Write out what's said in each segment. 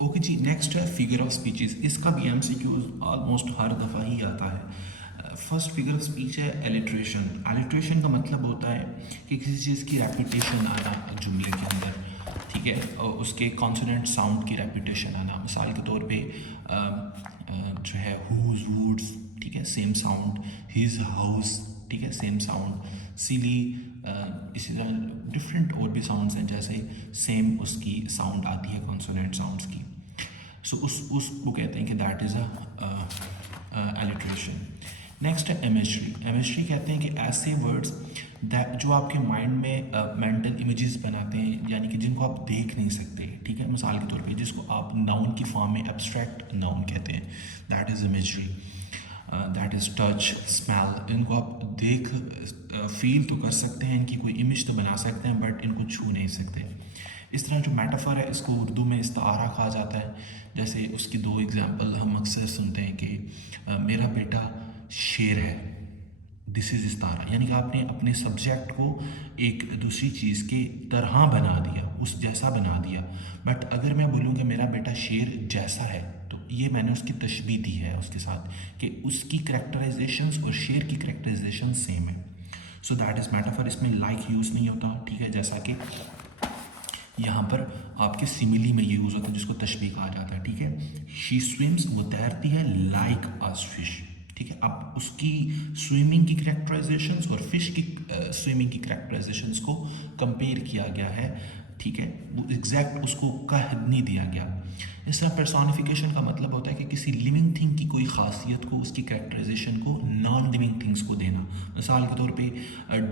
Okay जी, next है figure of speeches. इसका भी एमसीक्यू ऑलमोस्ट हर दफ़ा ही आता है। फर्स्ट फिगर ऑफ स्पीच है एलिट्रेशन। एलिट्रेशन का मतलब होता है कि किसी चीज़ की रेपिटेशन आना जुमले के अंदर, ठीक है, और उसके कॉन्सोनेंट साउंड की रेपिटेशन आना। मिसाल के तौर पे जो है हुज वुड्स, ठीक है, सेम साउंड। हिज हाउस, ठीक है, सेम साउंड। सिली, इसी तरह डिफरेंट और भी साउंड्स हैं, जैसे सेम उसकी साउंड आती है कॉन्सोनेंट साउंड्स की। सो उसको कहते हैं कि that is a alliteration. Next है एमेस्ट्री। एमेस्ट्री कहते हैं कि ऐसे वर्ड्स दैट जो आपके माइंड में मेंटल इमेजेस बनाते हैं, यानी कि जिनको आप देख नहीं सकते, ठीक है। मिसाल के तौर पे जिसको आप नाउन की फॉर्म में एब्स्ट्रैक्ट नाउन कहते हैं, that is imagery. That is touch, smell. इनको आप देख फील तो कर सकते हैं, इनकी कोई इमेज तो बना सकते हैं, बट इनको छू नहीं सकते। इस तरह जो मेटाफर है, इसको उर्दू में इस्तारा कहा जाता है। जैसे उसकी दो एग्जांपल हम अक्सर सुनते हैं कि मेरा बेटा शेर है। दिस इज़ इस्तारा, यानी कि आपने अपने सब्जेक्ट को एक दूसरी चीज़ की तरह बना दिया, उस जैसा बना दिया। बट अगर मैं बोलूँ कि मेरा बेटा शेर जैसा है, तो ये मैंने उसकी तशबीह दी है उसके साथ, कि उसकी करेक्टराइजेशंस और शेर की करेक्टराइजेशन सेम है। So that is metaphor. इसमें लाइक यूज़ नहीं होता, ठीक है, जैसा कि यहाँ पर आपके सिमिली में ये यूज़ होता है, जिसको तशबीह कहा जाता है, ठीक है। शी स्विम्स, वो तैरती है, लाइक अ फिश, ठीक है। अब उसकी स्विमिंग की करेक्टराइजेशंस और फिश की स्विमिंग की करेक्टराइजेशंस को कंपेयर किया गया है, ठीक है। वो एग्जैक्ट उसको कह नहीं दिया गया। इस तरह पर्सोनिफिकेशन का मतलब होता है कि किसी लिविंग थिंग की कोई खासियत को, उसकी करेक्टराइजेशन को नॉन लिविंग थिंग्स को देना। मिसाल के तौर पे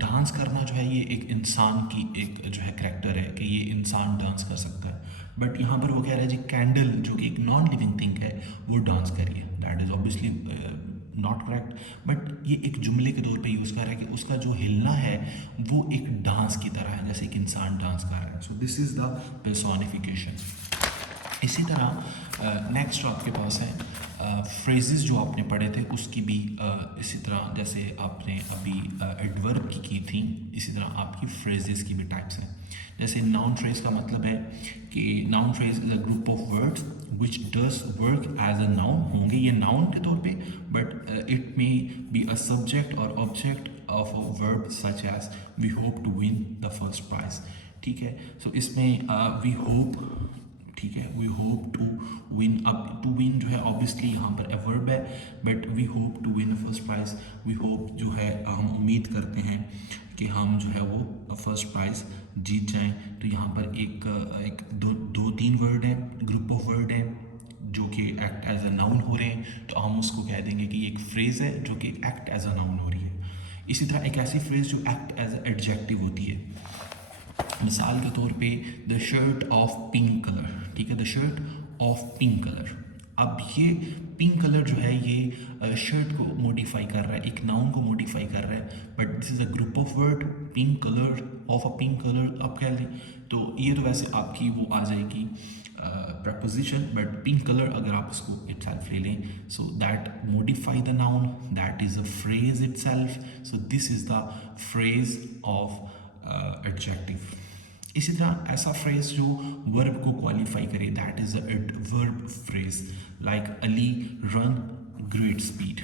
डांस करना जो है, ये एक इंसान की एक जो है करेक्टर है कि ये इंसान डांस कर सकता है। बट यहाँ पर वो कह रहा है जी कैंडल जो कि एक नॉन लिविंग थिंग है, वो डांस करिए। That is obviously not correct, but ये एक जुमले के तौर पे यूज़ कर रहा है कि उसका जो हिलना है वो एक डांस की तरह है, जैसे एक इंसान डांस कर रहा है। So this is the personification. इसी तरह नेक्स्ट जो आपके पास है फ्रेजेस जो आपने पढ़े थे, उसकी भी इसी तरह जैसे आपने अभी एडवर्ब की थी, इसी तरह आपकी फ्रेजेस की भी टाइप्स हैं। जैसे नाउन फ्रेज का मतलब है कि noun phrase is a group of words which does work as a noun. होंगे ये नाउन के तौर पे, but it may be a subject और object of a verb such as we hope to win the first prize, ठीक है। So इसमें we hope, ठीक है, वी होप टू विन। अब टू विन जो है ऑब्वियसली यहाँ पर ए वर्ब है, but we hope to win first prize. We hope जो है हम उम्मीद करते हैं कि हम जो है वो फर्स्ट प्राइज जीत जाएं। तो यहाँ पर एक दो तीन वर्ड है, ग्रुप ऑफ वर्ड है जो कि एक्ट एज अ नाउन हो रहे हैं, तो हम उसको कह देंगे कि एक फ्रेज़ है जो कि एक्ट एज अ नाउन हो रही है। इसी तरह एक ऐसी फ्रेज़ जो एक्ट एज अ एडजेक्टिव होती है। मिसाल के तौर पे the shirt of pink colour, ठीक है, the shirt of pink colour. अब ये पिंक कलर जो है ये शर्ट को मॉडिफाई कर रहा है, एक नाउन को मॉडिफाई कर रहा है, but this is a group of word. Pink colour of a pink colour आप कह लें, तो ये तो वैसे आपकी वो आ जाएगी प्रपोजिशन, बट पिंक कलर अगर आप उसको इटसेल्फ ले लें, so that modify the noun, that is a phrase itself. So this is the phrase of adjective. इसी तरह ऐसा फ्रेज जो वर्ब को क्वालिफाई करे, that is a verb phrase. Like Ali run great speed,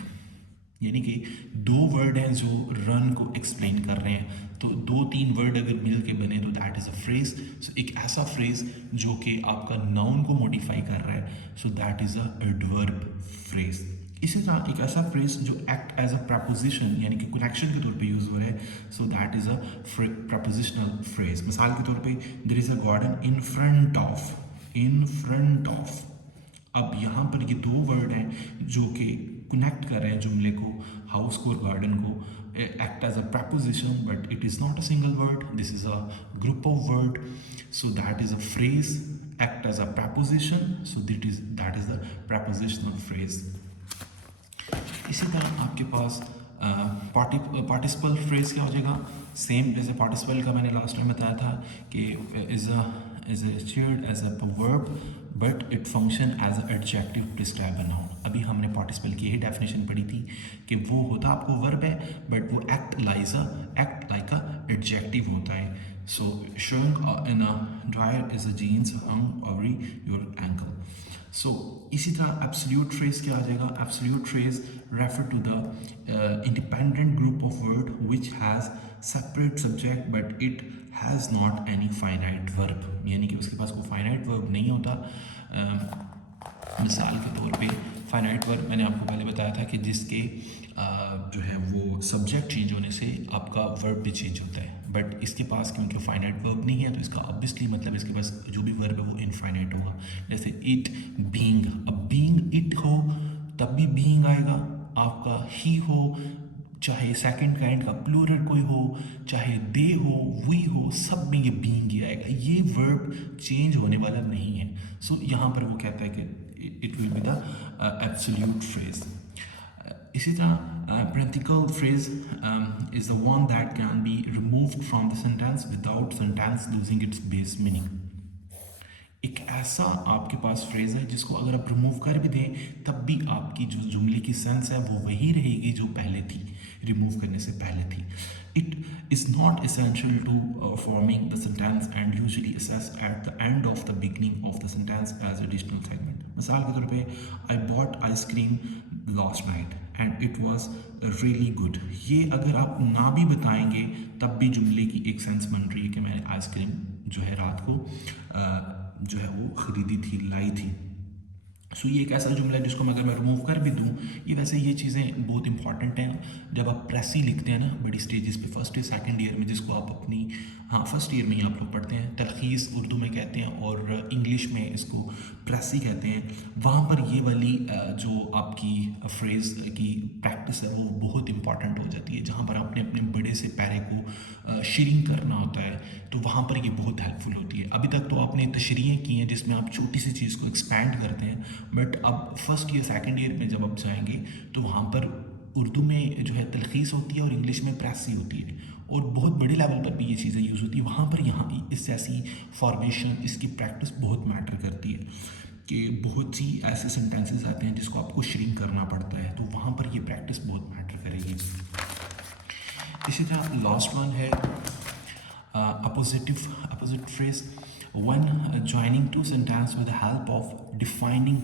यानी कि दो वर्ड हैं जो रन को एक्सप्लेन कर रहे हैं, तो दो तीन वर्ड अगर मिल के बने तो दैट इज़ अ फ्रेज। सो एक ऐसा फ्रेज जो कि आपका नाउन को मॉडिफाई कर रहा है, so that is a adverb phrase. इसी तरह एक ऐसा फ्रेज जो एक्ट एज अ प्रपोजिशन, यानी कि कनेक्शन के तौर पे यूज़ हो रहा है, so that is a prepositional phrase. मिसाल के तौर पे there is a garden in front of, in front of. अब यहाँ पर ये दो वर्ड हैं जो कि कनेक्ट कर रहे हैं जुमले को, हाउस को और गार्डन को, act as a preposition, but it is not a single word, this is a group of word. So that is a phrase, act as a preposition, so that is the prepositional phrase. इसी तरह आपके past participle phrase क्या हो जाएगा, same जैसे participle का मैंने last time बताया था कि is chaired as a verb but it function as a adjective to describe a noun. अभी हमने पार्टिसिपल की ही डेफिनेशन पढ़ी थी कि वो होता आपको वर्ब है, बट वो एक्ट लाइक अ एडजेक्टिव होता है। So shirt in a dryer is a jeans hung over your ankle. So इसी तरह एब्सोल्यूट फ्रेज क्या आ जाएगा? Absolute phrase refer to the independent group of word which has separate subject but it has not any finite verb, यानी कि उसके पास कोई finite verb नहीं होता। मिसाल के तौर पे फाइनाइट वर्ब मैंने आपको पहले बताया था कि जिसके जो है वो सब्जेक्ट चेंज होने से आपका वर्ब भी चेंज होता है, बट इसके पास क्योंकि फाइनाइट वर्ब नहीं है तो इसका ऑब्वियसली मतलब इसके पास जो भी वर्ब है वो इनफाइनाइट होगा। जैसे इट बीइंग, अब बीइंग इट हो तब भी बीइंग आएगा, आपका ही हो, चाहे सेकंड काइंड का प्लूरल कोई हो, चाहे दे हो, वी हो, सब में ये बीइंग ही आएगा, ये वर्ब चेंज होने वाला नहीं है। सो यहाँ पर वो कहता है कि it will be the absolute phrase. इसी तरह parenthetical phrase is the one that can be removed from the sentence without sentence losing its base meaning। एक ऐसा आपके पास फ्रेज है जिसको अगर आप रिमूव कर भी दें तब भी आपकी जो जुमले की सेंस है वो वही रहेगी जो पहले थी, रिमूव करने से पहले थी। It is not essential to forming the sentence and usually assessed at the end of the beginning of the sentence as additional segment. मिसाल के तौर पे I bought ice cream last night and it was really good, ये अगर आप ना भी बताएंगे तब भी जुमले की एक सेंस बन रही है कि मैंने आइसक्रीम जो है रात को जो है वो ख़रीदी थी, लाई थी। सो ये एक ऐसा जुमला है जिसको अगर मैं रिमूव कर भी दूँ, ये वैसे ये चीज़ें बहुत इंपॉर्टेंट हैं जब आप प्रेसी लिखते हैं ना बड़ी स्टेजेस पे, फर्स्ट ईयर सेकंड ईयर में, जिसको आप अपनी फर्स्ट ईयर में ही आप लोग पढ़ते हैं, तलखीस उर्दू में कहते हैं और इंग्लिश में इसको प्रेसी कहते हैं। वहाँ पर ये वाली जो आपकी फ्रेज़ की प्रैक्टिस है वो बहुत इंपॉर्टेंट हो जाती है, जहाँ पर आपने अपने बड़े से पैरे को शरिंक करना होता है, तो वहाँ पर ये बहुत हेल्पफुल होती है। अभी तक तो आपने तशरीहें की हैं जिसमें आप छोटी सी चीज़ को एक्सपैंड करते हैं, बट अब फर्स्ट ईयर सेकंड ईयर में जब आप जाएंगे तो वहाँ पर उर्दू में जो है तलखीस होती है और इंग्लिश में प्रेसी होती है, और बहुत बड़े लेवल पर भी ये चीज़ें यूज़ होती है। वहाँ पर यहाँ इस ऐसी फॉर्मेशन, इसकी प्रैक्टिस बहुत मैटर करती है कि बहुत सी ऐसे सेंटेंसेस आते हैं जिसको आपको श्रिंक करना पड़ता है, तो वहाँ पर ये प्रैक्टिस बहुत मैटर करेगी। इसी तरह लास्ट वन है opposite phrase, when joining two sentences with the help of defining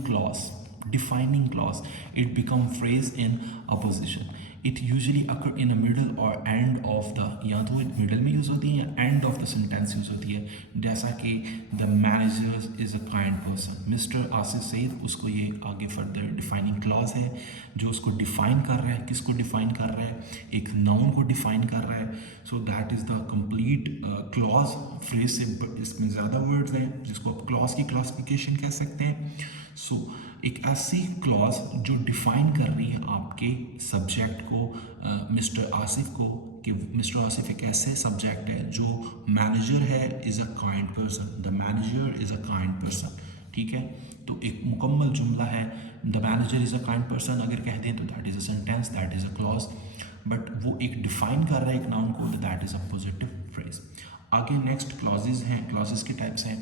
clause, it become phrase in opposition। it usually occur in the middle or end of the, या तो it middle में use होती है या end of the sentence use होती है। जैसा कि the manager is a kind person, Mr. Asif Saeed, उसको ये आगे further defining clause है जो उसको define कर रहा है। किसको define कर रहा है? एक noun को define कर रहा है। so that is the complete clause phrase से इसमें ज़्यादा words हैं जिसको आप clause की classification कह सकते हैं। सो एक ऐसी क्लॉज जो डिफाइन कर रही है आपके सब्जेक्ट को, मिस्टर आसिफ को, कि मिस्टर आसिफ एक ऐसे सब्जेक्ट है जो मैनेजर है, is a kind person, the manager is a kind person. ठीक है, तो एक मुकम्मल जुमला है, the manager is a kind person अगर कहते हैं तो that is a sentence, that is a clause, but वो एक डिफाइन कर रहा है एक नाउन को, that is a positive phrase. आगे नेक्स्ट क्लॉजेज हैं, क्लॉजेज के टाइप्स हैं।